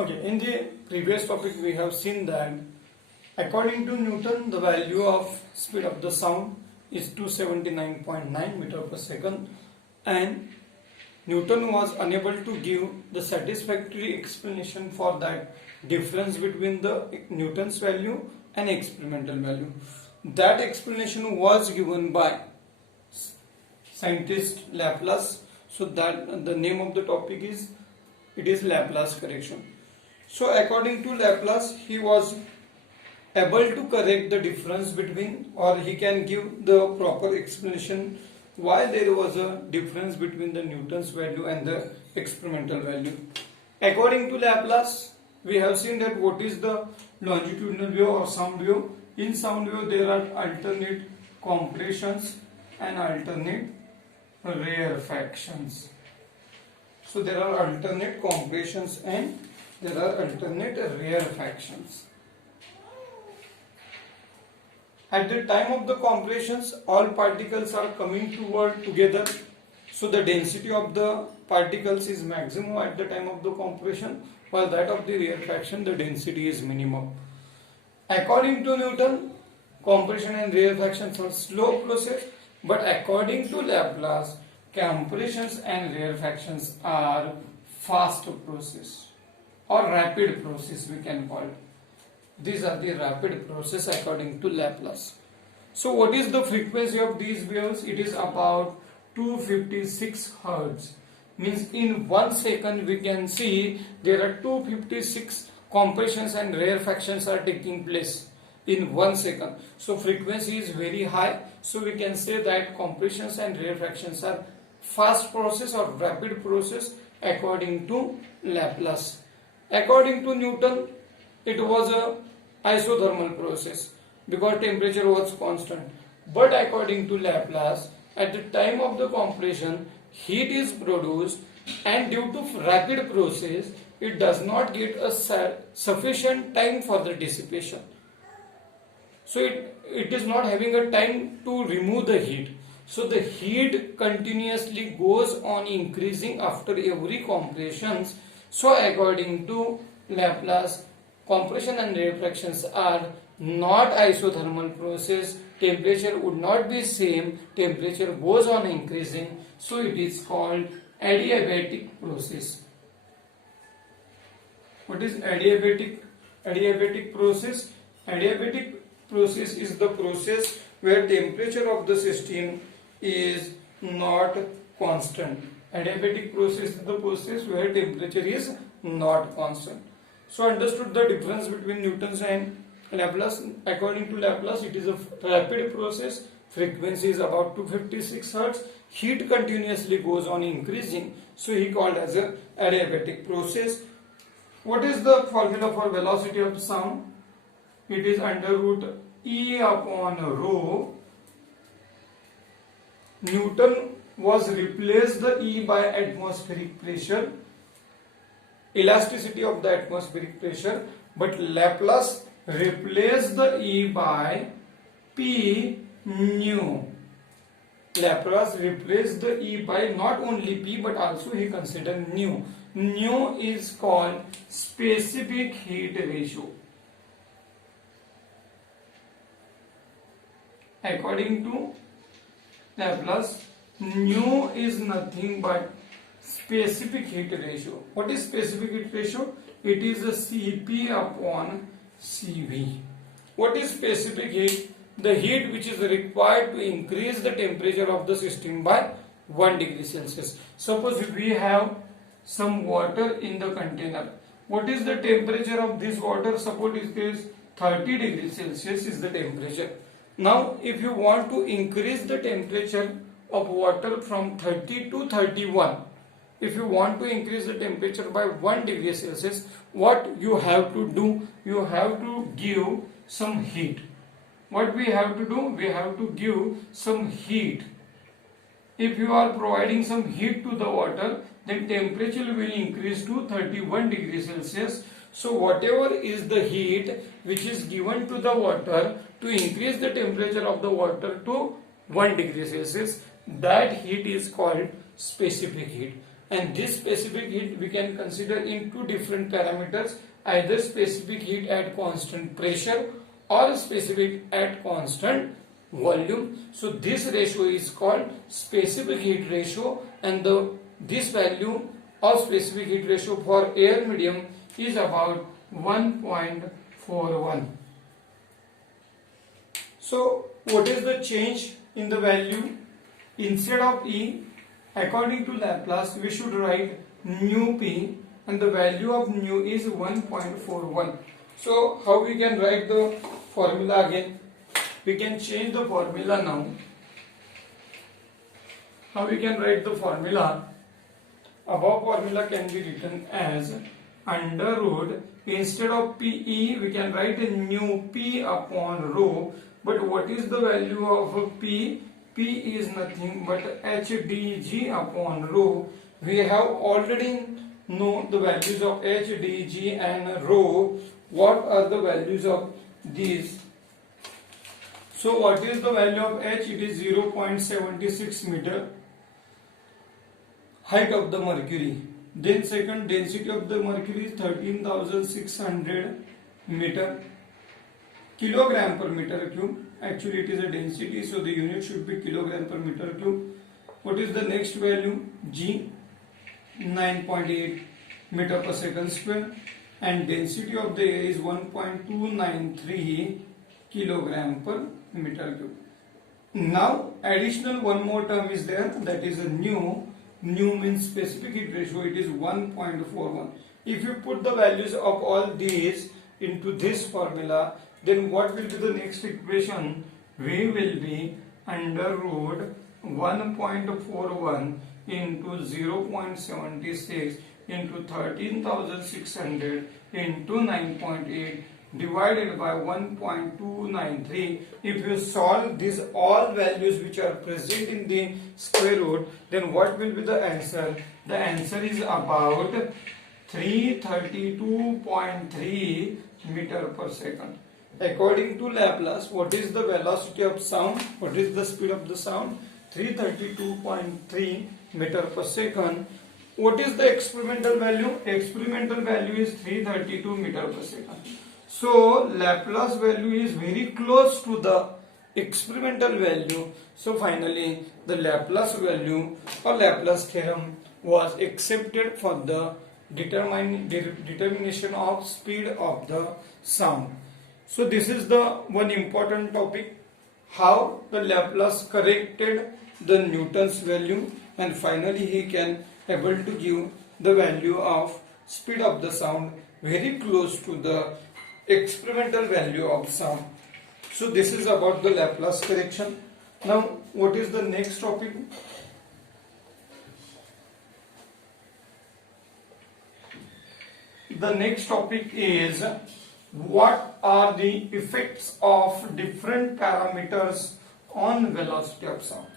Okay, in the previous topic we have seen that according to Newton the value of speed of the sound is 279.9 meter per second, and Newton was unable to give the satisfactory explanation for that difference between the Newton's value and experimental value. That explanation was given by scientist Laplace. So that the name of the topic is Laplace correction. So according to Laplace, he was able to correct the difference between, or he can give the proper explanation why there was a difference between the Newton's value and the experimental value. According to Laplace, we have seen that what is the longitudinal wave or sound wave. In sound wave there are alternate compressions and alternate rarefactions. So there are alternate compressions and there are alternate rarefactions. At the time of the compressions, all particles are coming toward together. So the density of the particles is maximum at the time of the compression, while that of the rarefaction, the density is minimum. According to Newton, compression and rarefactions are slow process, but according to Laplace, compressions and rarefactions are fast process or rapid process, we can call it. These are the rapid process according to Laplace. So what is the frequency of these waves? It is about 256 Hertz. Means in 1 second we can see there are 256 compressions and rarefactions are taking place in 1 second. So frequency is very high. So we can say that compressions and rarefactions are fast process or rapid process according to Laplace. According to Newton, it was a isothermal process because temperature was constant. But according to Laplace, at the time of the compression, heat is produced, and due to rapid process, it does not get a sufficient time for the dissipation. So it is not having a time to remove the heat. So the heat continuously goes on increasing after every compressions. So according to Laplace, compression and rarefactions are not isothermal process. Temperature would not be same. Temperature goes on increasing. So it is called adiabatic process. What is adiabatic process? Adiabatic process is the process where temperature of the system is not constant. Adiabatic process is the process where temperature is not constant. So understood the difference between Newton's and Laplace. According to Laplace, it is a rapid process. Frequency is about 256 Hertz. Heat continuously goes on increasing. So he called as a adiabatic process. What is the formula for velocity of sound? It is under root E upon rho. Newton was replaced the E by atmospheric pressure, elasticity of the atmospheric pressure, but Laplace replaced the E by P nu. Laplace replaced the E by not only P but also he considered nu. Nu is called specific heat ratio. According to Laplace, nu is nothing but specific heat ratio. What is specific heat ratio? It is a Cp upon Cv. What is specific heat? The heat which is required to increase the temperature of the system by 1 degree Celsius. Suppose we have some water in the container. What is the temperature of this water? Suppose it is 30 degrees Celsius is the temperature. Now if you want to increase the temperature of water from 30 to 31, if you want to increase the temperature by 1 degree Celsius, what you have to do? You have to give some heat. What we have to do? We have to give some heat. If you are providing some heat to the water, then temperature will increase to 31 degrees Celsius. So whatever is the heat which is given to the water to increase the temperature of the water to 1 degree Celsius, that heat is called specific heat. and this specific heat we can consider in two different parameters, either specific heat at constant pressure or specific at constant volume. So this ratio is called specific heat ratio, and this value of specific heat ratio for air medium is about 1.41. So what is the change in the value? Instead of E, according to Laplace, we should write nu P, and the value of nu is 1.41. So how we can write the formula again? We can change the formula now. How we can write the formula? Above formula can be written as under root, instead of PE we can write a nu P upon rho. But what is the value of P? P is nothing but HdG upon rho. We have already know the values of HdG and rho. What are the values of these? So what is the value of H? It is 0.76 meter. Height of the mercury. Then second, density of the mercury is 13,600 meter. Kilogram per meter cube. Actually it is a density, so the unit should be kilogram per meter cube. What is the next value? G, 9.8 meter per second square, and density of the air is 1.293 kilogram per meter cube. Now additional one more term is there, that is a nu. Nu means specific heat ratio, it is 1.41. If you put the values of all these into this formula, then what will be the next equation? We will be under root 1.41 into 0.76 into 13,600 into 9.8 divided by 1.293. If you solve these all values which are present in the square root, then what will be the answer? The answer is about 332.3 meter per second. According to Laplace, what is the velocity of sound? What is the speed of the sound? 332.3 meter per second. What is the experimental value? Experimental value is 332 meter per second. So Laplace value is very close to the experimental value. So finally the Laplace value or Laplace theorem was accepted for the determination of speed of the sound. So this is the one important topic, how the Laplace corrected the Newton's value, and finally he can able to give the value of speed of the sound very close to the experimental value of sound. So this is about the Laplace correction. Now what is the next topic? The next topic is what are the effects of different parameters on velocity of sound.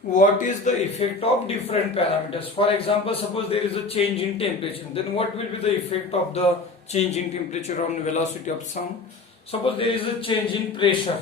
What is the effect of different parameters? For example, suppose there is a change in temperature, then what will be the effect of the change in temperature on velocity of sound? Suppose there is a change in pressure,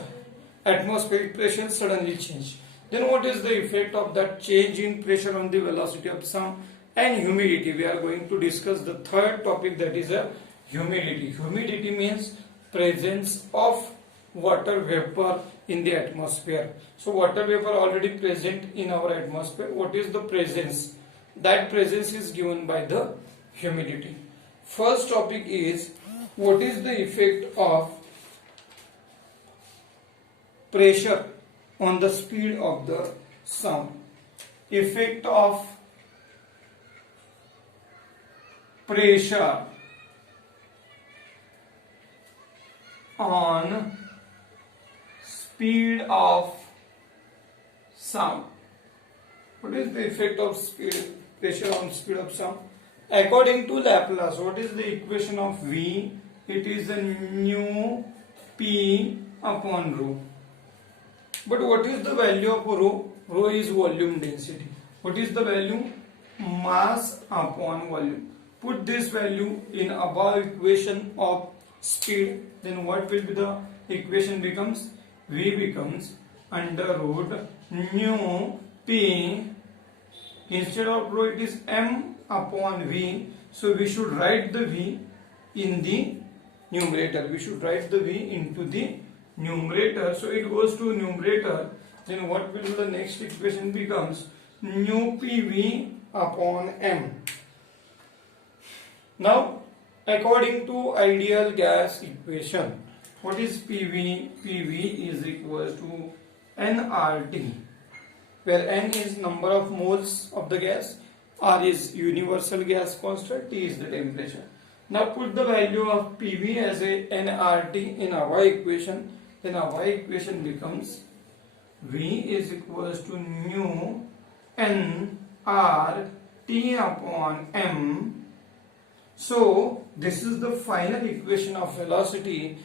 atmospheric pressure suddenly change, then what is the effect of that change in pressure on the velocity of sound? And humidity, we are going to discuss the third topic, that is a humidity. Humidity means presence of water vapor in the atmosphere. So water vapor already present in our atmosphere. What is the presence? That presence is given by the humidity. First topic is what is the effect of pressure on the speed of the sound. Effect of pressure on speed of sound. What is the effect of pressure on speed of sound? According to Laplace, what is the equation of V? It is a nu P upon rho. But what is the value of rho? Rho is volume density. What is the value? Mass upon volume. Put this value in above equation of speed, then what will be the equation becomes? V becomes under root nu P Instead of rho it is m upon v. So we should write the v in the numerator. We should write the v into the numerator. So it goes to numerator. Then what will the next equation becomes? Nu pv upon m. Now according to ideal gas equation, what is PV? PV is equal to nRT, where n is number of moles of the gas, R is universal gas constant, T is the temperature. Now put the value of PV as a nRT in our equation. Then our equation becomes V is equals to nu nRT upon m. So this is the final equation of velocity.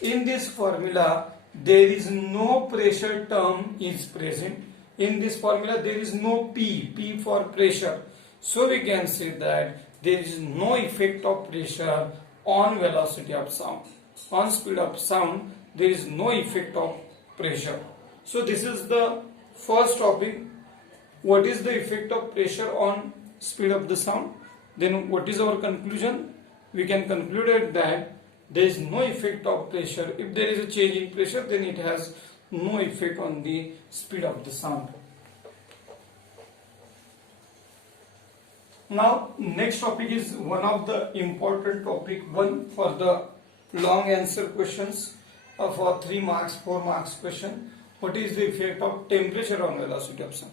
In this formula there is no pressure term is present. In this formula there is no P for pressure. So we can say that there is no effect of pressure on velocity of sound. On speed of sound there is no effect of pressure. So this is the first topic. What is the effect of pressure on speed of the sound? Then what is our conclusion? We can conclude that there is no effect of pressure. If there is a change in pressure, then it has no effect on the speed of the sound. Now next topic is one of the important topic, one for the long answer questions for 3 marks, 4 marks question. What is the effect of temperature on velocity of sound?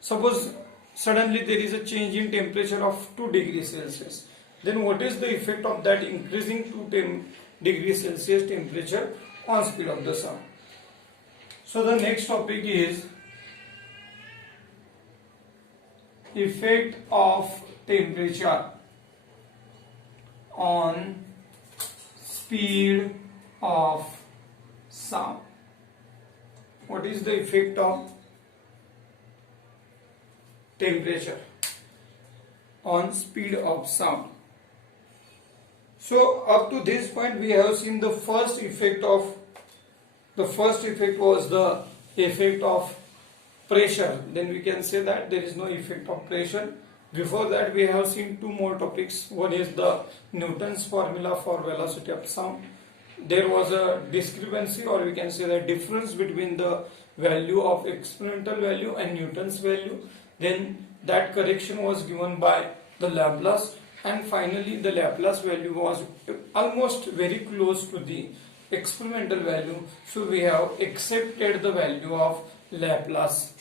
Suppose suddenly there is a change in temperature of 2 degrees Celsius. Then what is the effect of that increasing to 10 degrees Celsius temperature on speed of the sound? So the next topic is effect of temperature on speed of sound. What is the effect of temperature on speed of sound? So up to this point we have seen the first effect was the effect of pressure. Then we can say that there is no effect of pressure. Before that we have seen 2 more topics. One is the Newton's formula for velocity of sound. There was a discrepancy, or we can say the difference between the value of experimental value and Newton's value. Then that correction was given by the Laplace, and finally the Laplace value was almost very close to the experimental value. So we have accepted the value of Laplace.